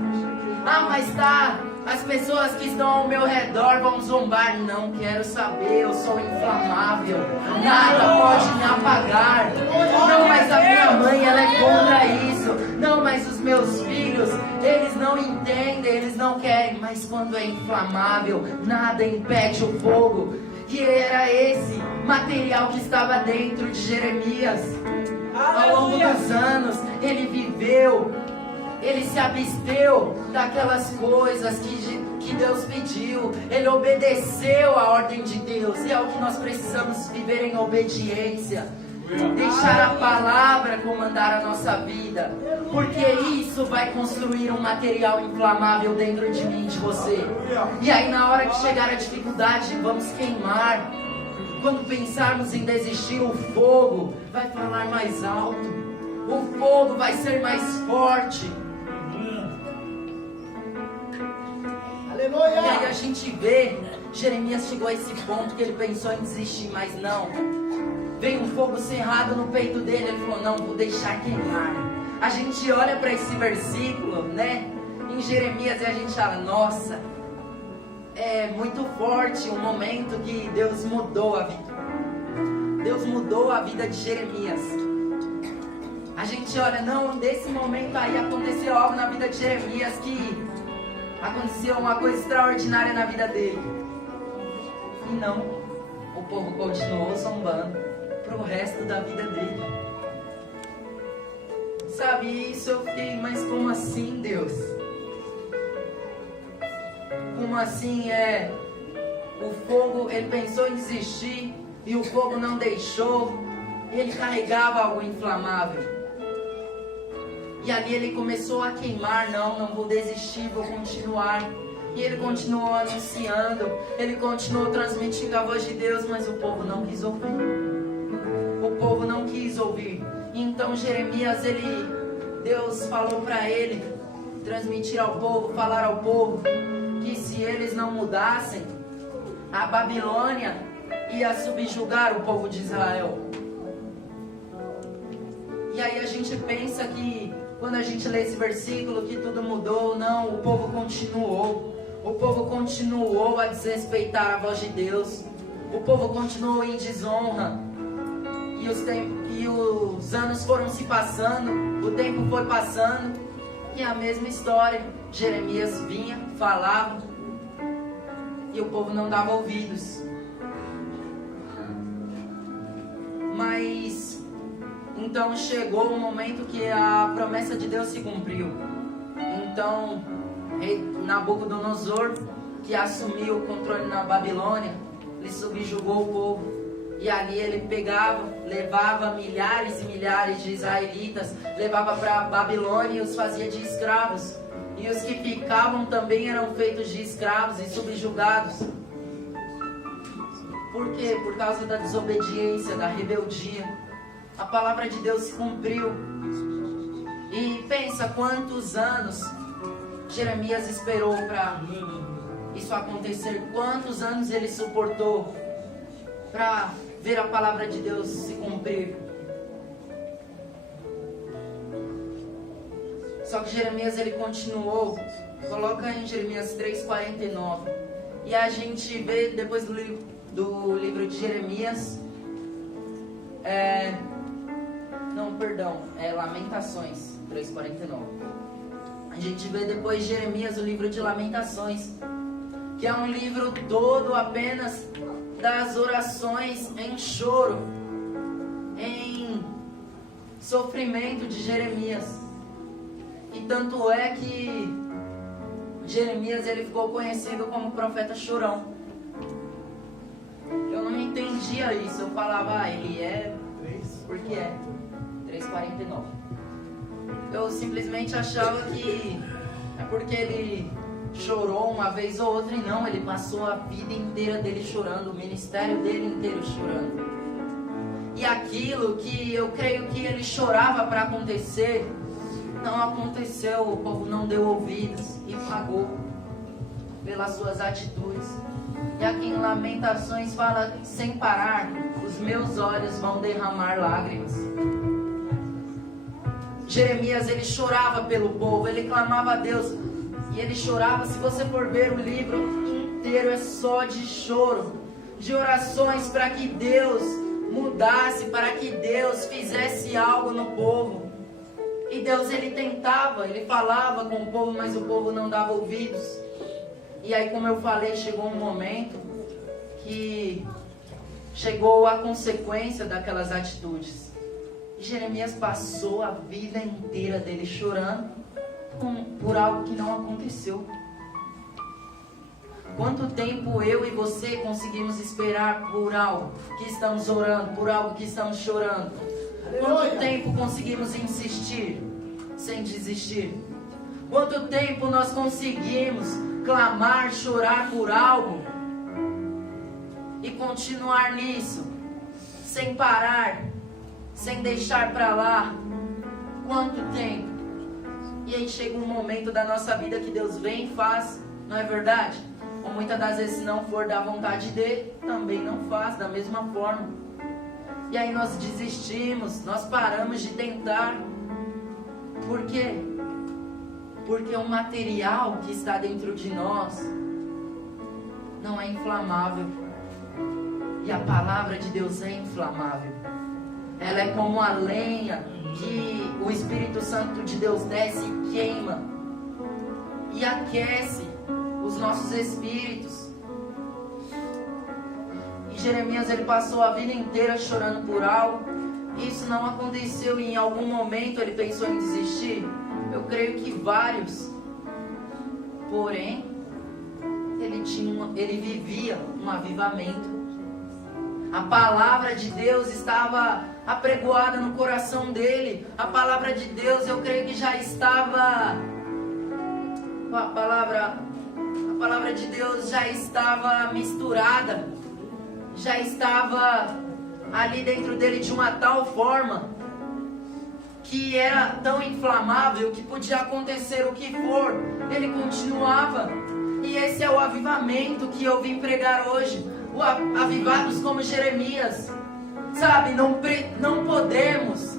Ah, mas tá, as pessoas que estão ao meu redor vão zombar. Não quero saber, eu sou inflamável. Nada pode me apagar. Não, mas a minha mãe, ela é contra isso. Não, mas os meus filhos, eles não entendem, eles não querem. Mas quando é inflamável, nada impede o fogo. E era esse material que estava dentro de Jeremias. Ao longo dos anos, ele viveu, ele se absteu daquelas coisas que Deus pediu. Ele obedeceu a ordem de Deus. E é o que nós precisamos viver em obediência. Deixar a palavra comandar a nossa vida. Porque isso vai construir um material inflamável dentro de mim e de você. E aí na hora que chegar a dificuldade, vamos queimar. Quando pensarmos em desistir, o fogo vai falar mais alto. O fogo vai ser mais forte. Aleluia! E aí a gente vê, Jeremias chegou a esse ponto que ele pensou em desistir, mas não. Veio um fogo cerrado no peito dele, ele falou, não, vou deixar queimar. A gente olha para esse versículo, né, em Jeremias, e a gente fala, nossa, é muito forte o momento que Deus mudou a vida. Deus mudou a vida de Jeremias. A gente olha, não, nesse momento aí aconteceu algo na vida de Jeremias, que aconteceu uma coisa extraordinária na vida dele. E não, o povo continuou zombando pro resto da vida dele. Sabe, isso eu fiquei, mas como assim, Deus? Como assim o fogo, ele pensou em desistir e o fogo não deixou. Ele carregava algo inflamável. E ali ele começou a queimar, não vou desistir, vou continuar. E ele continuou anunciando, ele continuou transmitindo a voz de Deus, mas o povo não quis ouvir. O povo não quis ouvir. E então Jeremias, Deus falou para ele transmitir ao povo, falar ao povo, que se eles não mudassem, a Babilônia ia subjugar o povo de Israel. E aí a gente pensa que quando a gente lê esse versículo que tudo mudou. Não, o povo continuou. O povo continuou a desrespeitar a voz de Deus. O povo continuou em desonra. E os anos foram se passando, o tempo foi passando, e a mesma história. Jeremias vinha, falava, e o povo não dava ouvidos. Mas então chegou o momento que a promessa de Deus se cumpriu. Então rei Nabucodonosor, que assumiu o controle na Babilônia, ele subjugou o povo. E ali ele pegava, levava milhares e milhares de israelitas, levava para a Babilônia e os fazia de escravos. E os que ficavam também eram feitos de escravos e subjugados. Por quê? Por causa da desobediência, da rebeldia. A palavra de Deus se cumpriu. E pensa quantos anos Jeremias esperou para isso acontecer. Quantos anos ele suportou para ver a palavra de Deus se cumprir. Só que Jeremias, ele continuou. Coloca em Jeremias 3:49. E a gente vê depois do livro de Jeremias, Lamentações 3:49. A gente vê depois de Jeremias o livro de Lamentações, que é um livro todo apenas das orações em choro, em sofrimento de Jeremias. E tanto é que Jeremias, ele ficou conhecido como profeta chorão. Eu não entendia isso. Eu falava, ele é... Por que é? 3:49. Eu simplesmente achava que é porque ele chorou uma vez ou outra, e não, ele passou a vida inteira dele chorando, o ministério dele inteiro chorando. E aquilo que eu creio que ele chorava para acontecer, não aconteceu. O povo não deu ouvidos e pagou pelas suas atitudes. E aqui em Lamentações fala, sem parar, os meus olhos vão derramar lágrimas. Jeremias, ele chorava pelo povo, ele clamava a Deus. E ele chorava. Se você for ver o livro inteiro, é só de choro, de orações para que Deus mudasse, para que Deus fizesse algo no povo. E Deus, ele tentava, ele falava com o povo, mas o povo não dava ouvidos. E aí, como eu falei, chegou um momento que chegou a consequência daquelas atitudes. E Jeremias passou a vida inteira dele chorando por algo que não aconteceu. Quanto tempo eu e você conseguimos esperar por algo que estamos orando, por algo que estamos chorando? Quanto tempo conseguimos insistir sem desistir? Quanto tempo nós conseguimos clamar, chorar por algo e continuar nisso, sem parar, sem deixar para lá? Quanto tempo? E aí chega um momento da nossa vida que Deus vem e faz, não é verdade? Ou muitas das vezes, se não for da vontade dele, também não faz da mesma forma. E aí nós desistimos, nós paramos de tentar. Por quê? Porque o material que está dentro de nós não é inflamável. E a palavra de Deus é inflamável. Ela é como a lenha que o Espírito Santo de Deus desce e queima e aquece os nossos espíritos. E Jeremias, ele passou a vida inteira chorando por algo. Isso não aconteceu e em algum momento ele pensou em desistir? Eu creio que vários. Porém, ele vivia um avivamento. A palavra de Deus estava apregoada no coração dele. A palavra de Deus, eu creio que já estava... A palavra de Deus já estava misturada. Já estava ali dentro dele de uma tal forma que era tão inflamável que podia acontecer o que for, ele continuava. E esse é o avivamento que eu vim pregar hoje. Avivados como Jeremias, sabe? Não podemos,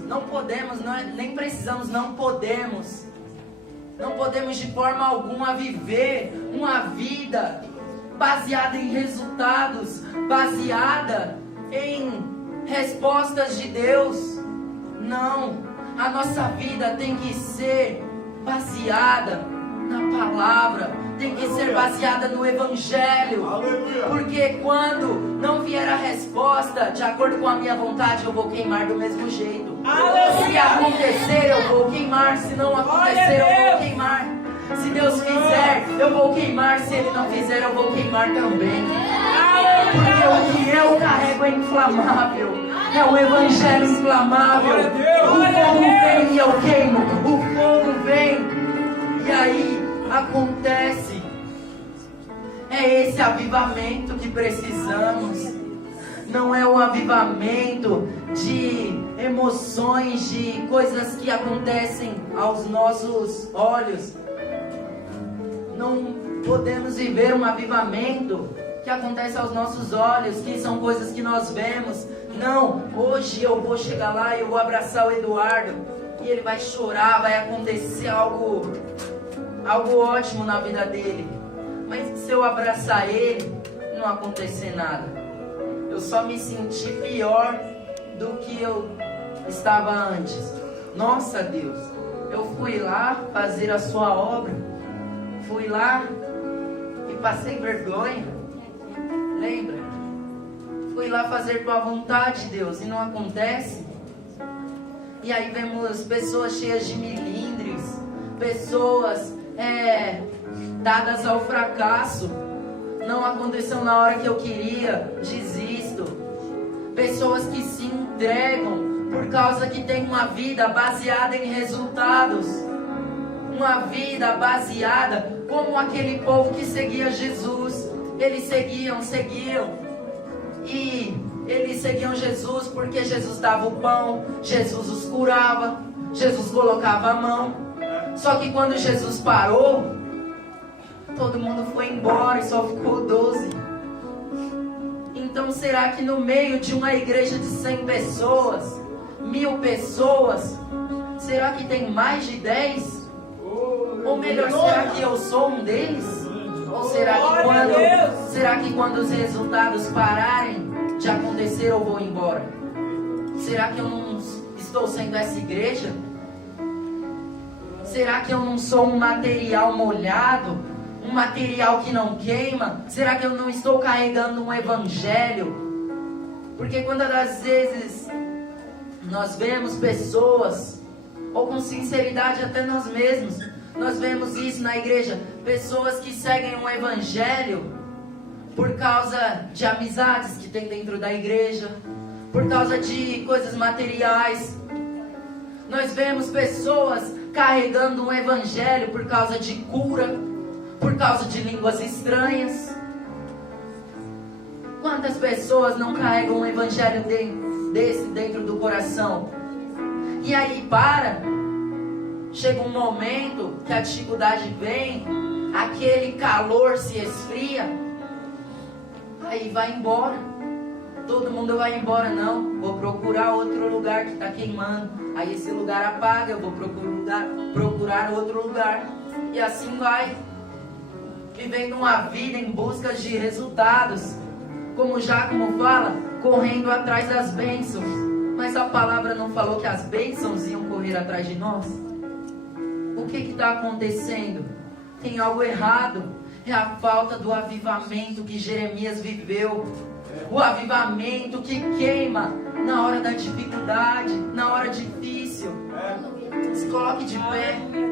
nem precisamos, não podemos de forma alguma viver uma vida baseada em resultados, baseada em respostas de Deus. Não, a nossa vida tem que ser baseada na palavra, tem que ser baseada no Evangelho. Aleluia. Porque quando não vier a resposta de acordo com a minha vontade, eu vou queimar do mesmo jeito. Aleluia. Se acontecer, eu vou queimar. Se não acontecer, eu vou queimar. Se Deus fizer, eu vou queimar. Se Ele não fizer, eu vou queimar também. Porque o que eu carrego é inflamável. É o Evangelho inflamável. O fogo vem e eu queimo. O fogo vem e aí acontece. É esse avivamento que precisamos. Não é o avivamento de emoções, de coisas que acontecem aos nossos olhos. Não podemos viver um avivamento que acontece aos nossos olhos, que são coisas que nós vemos. Não, hoje eu vou chegar lá e eu vou abraçar o Eduardo e ele vai chorar, vai acontecer algo ótimo na vida dele. Mas se eu abraçar ele, não acontecer nada. Eu só me senti pior do que eu estava antes. Nossa, Deus, eu fui lá fazer a sua obra. Fui lá e passei vergonha. Lembra? Fui lá fazer tua vontade, Deus, e não acontece. E aí vemos pessoas cheias de milindres, pessoas dadas ao fracasso. Não aconteceu na hora que eu queria, desisto. Pessoas que se entregam por causa que tem uma vida baseada em resultados. Uma vida baseada como aquele povo que seguia Jesus. Eles seguiam. E eles seguiam Jesus porque Jesus dava o pão, Jesus os curava, Jesus colocava a mão. Só que quando Jesus parou, todo mundo foi embora e só ficou 12. Então será que no meio de uma igreja de 100 pessoas, 1000 pessoas, será que tem mais de 10? Ou melhor, será que eu sou um deles? Ou será que quando os resultados pararem de acontecer eu vou embora? Será que eu não estou sendo essa igreja? Será que eu não sou um material molhado? Um material que não queima? Será que eu não estou carregando um evangelho? Porque quantas das vezes nós vemos pessoas, ou com sinceridade até nós mesmos, nós vemos isso na igreja, pessoas que seguem um evangelho por causa de amizades que tem dentro da igreja, por causa de coisas materiais. Nós vemos pessoas carregando um evangelho por causa de cura, por causa de línguas estranhas. Quantas pessoas não carregam um evangelho desse dentro do coração? E aí chega um momento que a dificuldade vem, aquele calor se esfria, aí vai embora. Todo mundo vai embora, não, vou procurar outro lugar que está queimando. Aí esse lugar apaga, eu vou procurar outro lugar. E assim vai, vivendo uma vida em busca de resultados. Como Jácomo fala, correndo atrás das bênçãos. Mas a palavra não falou que as bênçãos iam correr atrás de nós? O que está acontecendo? Tem algo errado. É a falta do avivamento que Jeremias viveu. O avivamento que queima na hora da dificuldade, na hora difícil. Se coloque de pé.